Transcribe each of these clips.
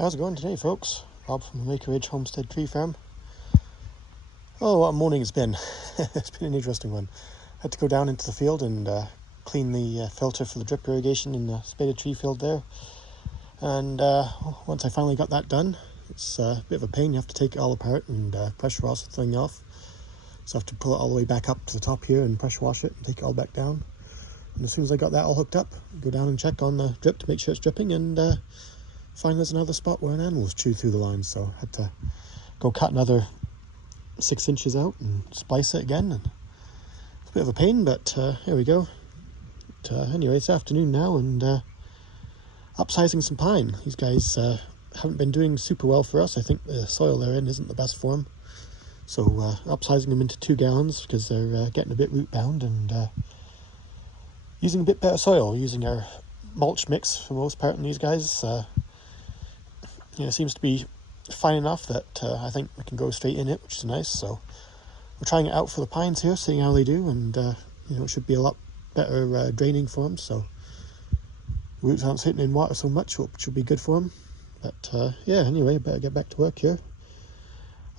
How's it going today, folks? Rob from the Maker Ridge Homestead Tree Farm. Oh, what a morning it's been. It's been an interesting one. Had to go down into the field and clean the filter for the drip irrigation in the spaded tree field there. And once I finally got that done, it's a bit of a pain. You have to take it all apart and pressure wash the thing off. So I have to pull it all the way back up to the top here and pressure wash it and take it all back down. And as soon as I got that all hooked up, go down and check on the drip to make sure it's dripping, and find there's another spot where an animal's chewed through the line. So I had to go cut another 6 inches out and splice it again. And it's a bit of a pain, but here we go. But, anyway, it's afternoon now, and upsizing some pine. These guys haven't been doing super well for us. I think the soil they're in isn't the best for them. So upsizing them into 2 gallons because they're getting a bit root bound, and using a bit better soil, using our mulch mix for the most part in these guys. It seems to be fine enough that I think we can go straight in it, which is nice. So we're trying it out for the pines here, seeing how they do, and it should be a lot better draining for them. So roots aren't sitting in water so much, which will be good for them. But yeah, anyway, better get back to work here.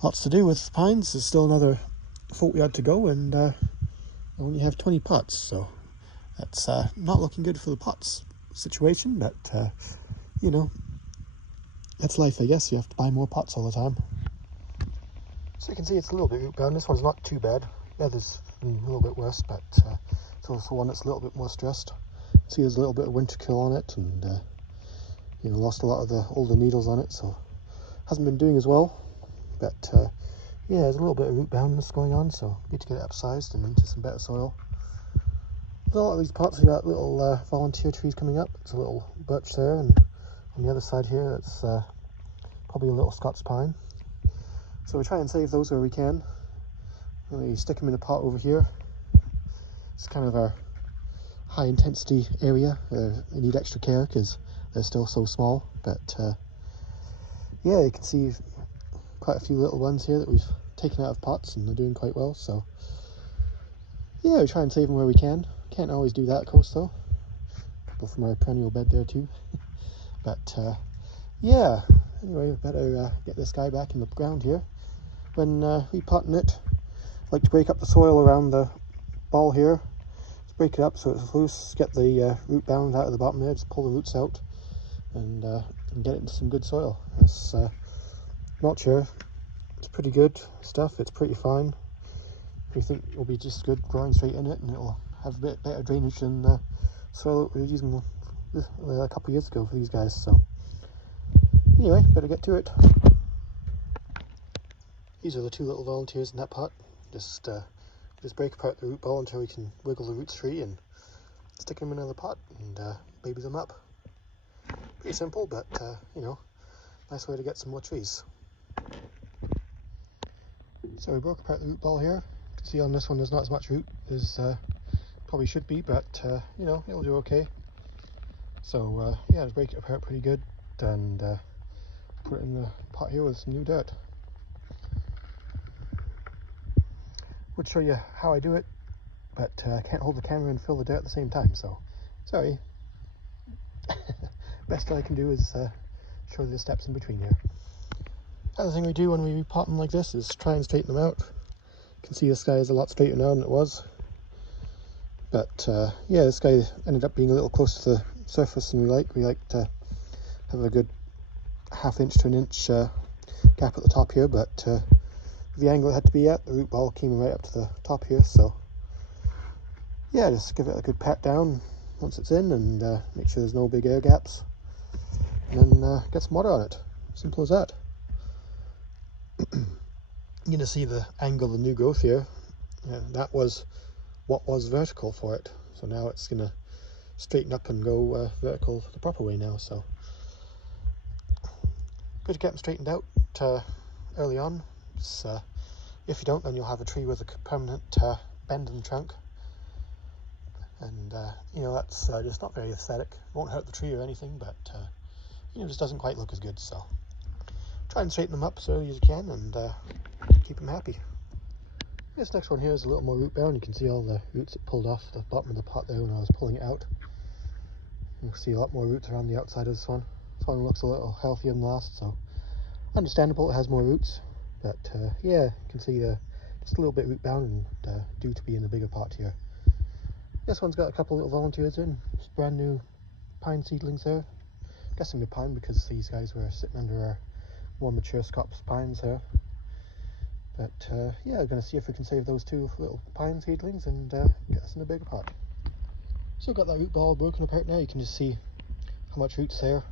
Lots to do with pines. There's still another 40 yard to go, and I only have 20 pots, so that's not looking good for the pots situation. But that's life, I guess. You have to buy more pots all the time. So you can see it's a little bit root bound. This one's not too bad. The other's a little bit worse, but it's also one that's a little bit more stressed. See, there's a little bit of winter kill on it, and lost a lot of the older needles on it, so hasn't been doing as well. But yeah, there's a little bit of root boundness going on, so need to get it upsized and into some better soil. There's a lot of these pots, we got little volunteer trees coming up. There's a little birch there, and on the other side here, it's probably a little Scots pine. So we try and save those where we can. We stick them in a pot over here. It's kind of our high intensity area. They need extra care because they're still so small. But yeah, you can see quite a few little ones here that we've taken out of pots, and they're doing quite well. So yeah, we try and save them where we can. Can't always do that, of course, though. A couple from our perennial bed there too. But yeah, anyway, we better get this guy back in the ground here. When repotting it, I like to break up the soil around the ball here. Just break it up so it's loose, get the root bound out of the bottom there, just pull the roots out, and get it into some good soil. It's mulch here. It's pretty good stuff, it's pretty fine. I think it'll be just good growing straight in it, and it'll have a bit better drainage than the soil that we were using a couple of years ago for these guys. So anyway, better get to it. These are the 2 little volunteers in that pot. Just break apart the root ball until we can wiggle the roots free and stick them in another pot and baby them up. Pretty simple, but nice way to get some more trees. So we broke apart the root ball here. You can see on this one there's not as much root as probably should be, but it'll do okay. So yeah, just break it apart pretty good and put it in the pot here with some new dirt. Would show you how I do it, but I can't hold the camera and fill the dirt at the same time, so sorry. Best I can do is show you the steps in between here. Other thing we do when we repot them like this is try and straighten them out. You can see this guy is a lot straighter now than it was. But yeah, this guy ended up being a little close to the surface than we like. We like to have a good ½ inch to 1 inch gap at the top here, but the angle it had to be at, the root ball came right up to the top here. So yeah, just give it a good pat down once it's in, and make sure there's no big air gaps, and then get some water on it. Simple as that. You're gonna see the angle of the new growth here. That was what was vertical for it, so now it's gonna straighten up and go vertical the proper way now. So good to get them straightened out early on. If you don't, then you'll have a tree with a permanent bend in the trunk, and that's just not very aesthetic. It won't hurt the tree or anything, but it just doesn't quite look as good. So try and straighten them up as early as you can, and keep them happy. This next one here is a little more root bound. You can see all the roots it pulled off the bottom of the pot there when I was pulling it out. You'll see a lot more roots around the outside of this one. This one looks a little healthier than the last, so understandable it has more roots. But yeah, you can see just a little bit root bound and due to be in a bigger pot here. This one's got a couple little volunteers in, just brand new pine seedlings there. I'm guessing they're pine because these guys were sitting under our more mature Scots pines here. But yeah, we're going to see if we can save those two little pine seedlings and get us in a bigger pot. So I've got that root ball broken apart now. You can just see how much root's there.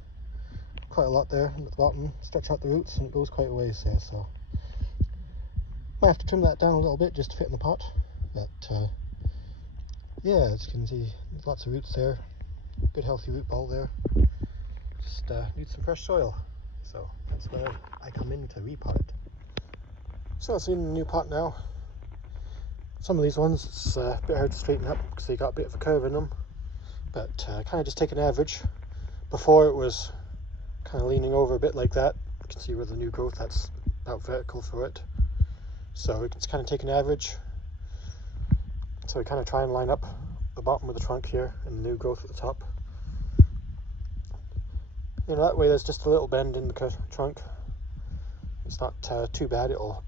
Quite a lot there at the bottom. Stretch out the roots and it goes quite a ways there, so might have to trim that down a little bit just to fit in the pot. But yeah, as you can see, there's lots of roots there. Good healthy root ball there. Just needs some fresh soil. So that's where I come in to repot it. So it's in the new pot now. Some of these ones it's a bit hard to straighten up because they got a bit of a curve in them. But kind of just take an average. Before it was kind of leaning over a bit like that. You can see with the new growth that's about vertical for it. So we can kind of take an average. So we kind of try and line up the bottom of the trunk here and the new growth at the top. You know, that way there's just a little bend in the trunk. It's not too bad. It'll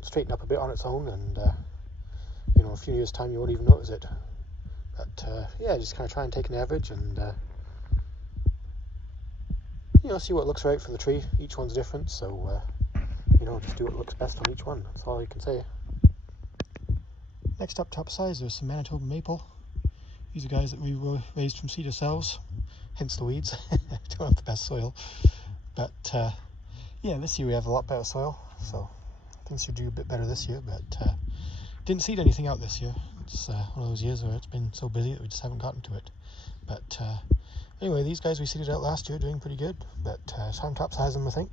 straighten up a bit on its own, and you know, a few years time you won't even notice it. But yeah, just kind of try and take an average and you know, see what looks right for the tree. Each one's different, so you know, just do what looks best on each one. That's all you can say. Next up to upsize, there's some Manitoba maple. These are guys that we raised from cedar cells, hence the weeds. Don't have the best soil, but yeah, this year we have a lot better soil, so things should do a bit better this year. But didn't seed anything out this year. It's one of those years where it's been so busy that we just haven't gotten to it. But anyway, these guys we seeded out last year, doing pretty good. But it's time to upsize them, I think.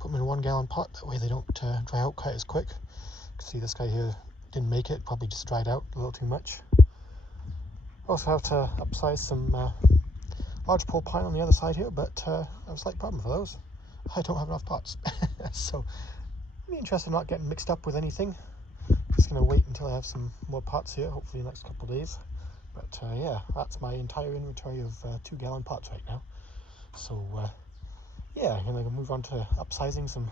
Put them in a 1 gallon pot, that way they don't dry out quite as quick. You can see this guy here didn't make it, probably just dried out a little too much. Also have to upsize some large pole pine on the other side here, but I have a slight problem for those. I don't have enough pots. So I'm interested in not getting mixed up with anything. Just going to wait until I have some more pots here, hopefully in the next couple of days. But yeah, that's my entire inventory of 2 gallon pots right now. So yeah, I'm going to move on to upsizing some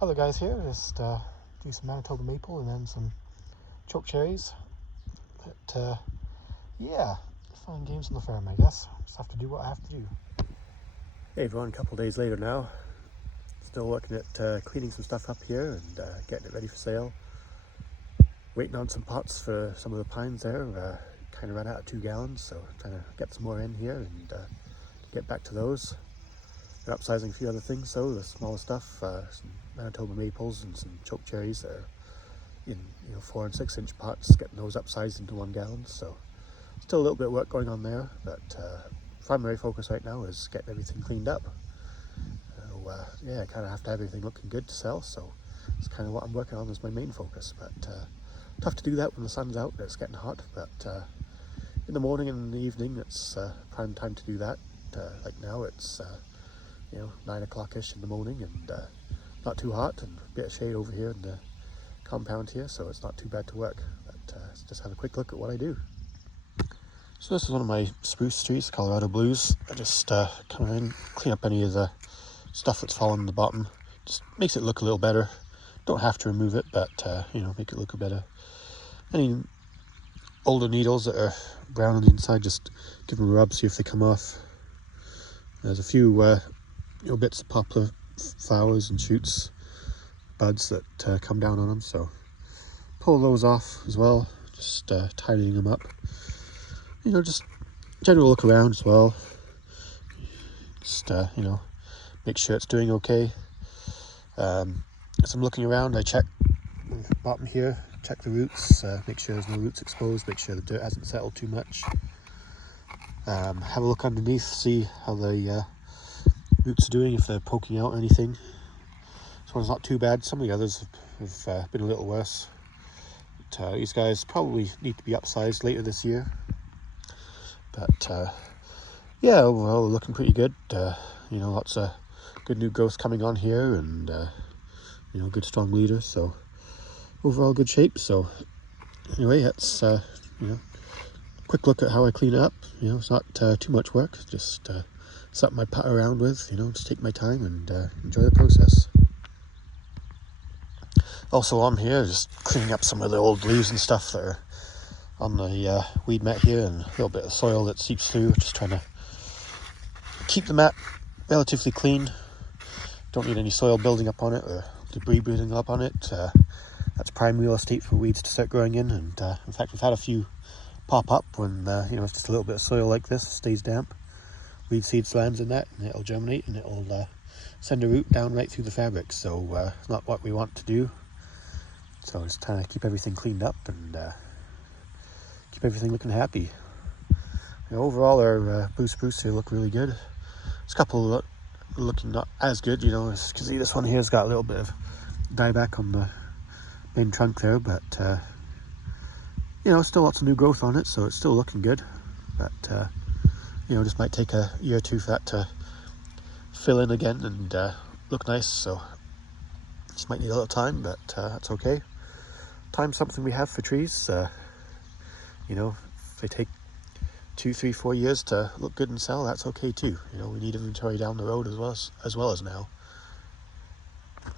other guys here. Just do some Manitoba maple and then some choke cherries. But yeah, fun games on the farm, I guess. Just have to do what I have to do. Hey everyone, a couple of days later now. Still looking at cleaning some stuff up here and getting it ready for sale. Waiting on some pots for some of the pines there. Kind of ran out of 2 gallons, so trying to get some more in here and get back to those. We're upsizing a few other things, so the smaller stuff, some Manitoba maples and some choke cherries that are in 4 and 6 inch pots, getting those upsized into 1 gallon. So still a little bit of work going on there, but primary focus right now is getting everything cleaned up. Yeah, I kind of have to have everything looking good to sell, so it's kind of what I'm working on as my main focus. But tough to do that when the sun's out and it's getting hot, but in the morning and in the evening it's prime time to do that. Like now it's 9 o'clock-ish in the morning and not too hot, and a bit of shade over here in the compound here, so it's not too bad to work. But let's just have a quick look at what I do. So this is one of my spruce trees, Colorado Blues. I just come in, clean up any of the stuff that's fallen on the bottom. Just makes it look a little better. Don't have to remove it, but make it look a better. Any older needles that are brown on the inside, just give them a rub, see if they come off. There's a few bits of poplar flowers and shoots, buds that come down on them, so pull those off as well, just tidying them up. Just general look around as well. Just make sure it's doing okay. As I'm looking around, I check the bottom here, check the roots, make sure there's no roots exposed, make sure the dirt hasn't settled too much. Have a look underneath, see how the roots are doing, if they're poking out or anything. This one's not too bad. Some of the others have been a little worse. But these guys probably need to be upsized later this year. But yeah, overall looking pretty good. Lots of good new growth coming on here, and good strong leaders. So overall good shape. So anyway, that's quick look at how I clean it up. It's not too much work. Just something I putt around with, you know, just take my time and enjoy the process. Also on here, just cleaning up some of the old leaves and stuff that are on the weed mat here, and a little bit of soil that seeps through, just trying to keep the mat relatively clean. Don't need any soil building up on it or debris building up on it. That's prime real estate for weeds to start growing in, and in fact we've had a few pop up when you know, it's just a little bit of soil like this stays damp. Weed seeds lands in that and it'll germinate and it'll send a root down right through the fabric, so it's not what we want to do. So just trying to keep everything cleaned up and keep everything looking happy. You know, overall our blue spruce here look really good. There's a couple looking not as good, you know, as you can see this one here's got a little bit of dieback on the main trunk there, but you know, still lots of new growth on it, so it's still looking good. But you know, just might take a year or two for that to fill in again and look nice, so just might need a little time, but that's okay. Time's something we have for trees. You know, if they take 2, 3, 4 years to look good and sell, that's okay too. You know, we need inventory down the road as well as now.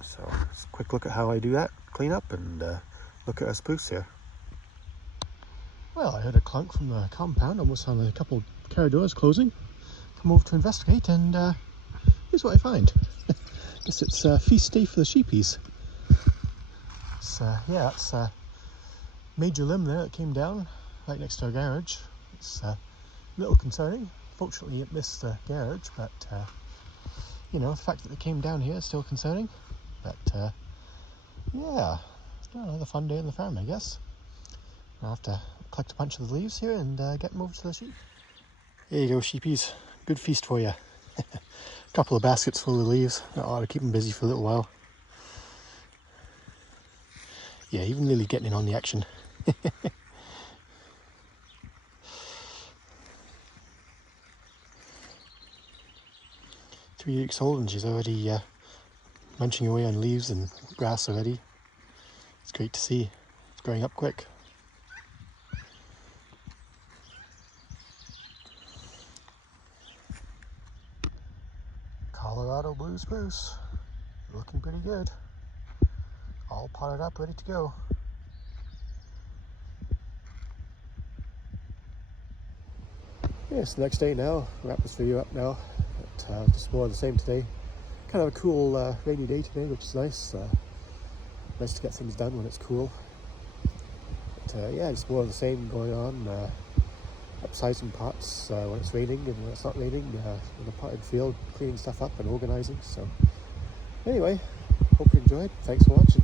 So just a quick look at how I do that, clean up, and look at our spruce here. Well, I heard a clunk from the compound, almost sounded like a couple car doors closing. Come over to investigate, and here's what I find. Guess it's feast day for the sheepies. Yeah, it's a major limb there that came down right next to our garage. It's a little concerning. Fortunately it missed the garage, but you know, the fact that it came down here is still concerning. But yeah, another fun day on the farm, I guess. I'll have to collect a bunch of the leaves here and get them over to the sheep. Here you go, sheepies. Good feast for you. A couple of baskets full of leaves. That ought to keep them busy for a little while. Yeah, even Lily getting in on the action. 3 weeks old and she's already munching away on leaves and grass already. It's great to see. It's growing up quick. Colorado blue spruce. Looking pretty good. All potted up, ready to go. Yeah, it's the next day now. Wrap this video up now. But, just more of the same today. Kind of a cool rainy day today, which is nice. Nice to get things done when it's cool. But yeah, just more of the same going on. Upsizing pots when it's raining and when it's not raining. In the potted field, cleaning stuff up and organising. So anyway, hope you enjoyed. Thanks for watching.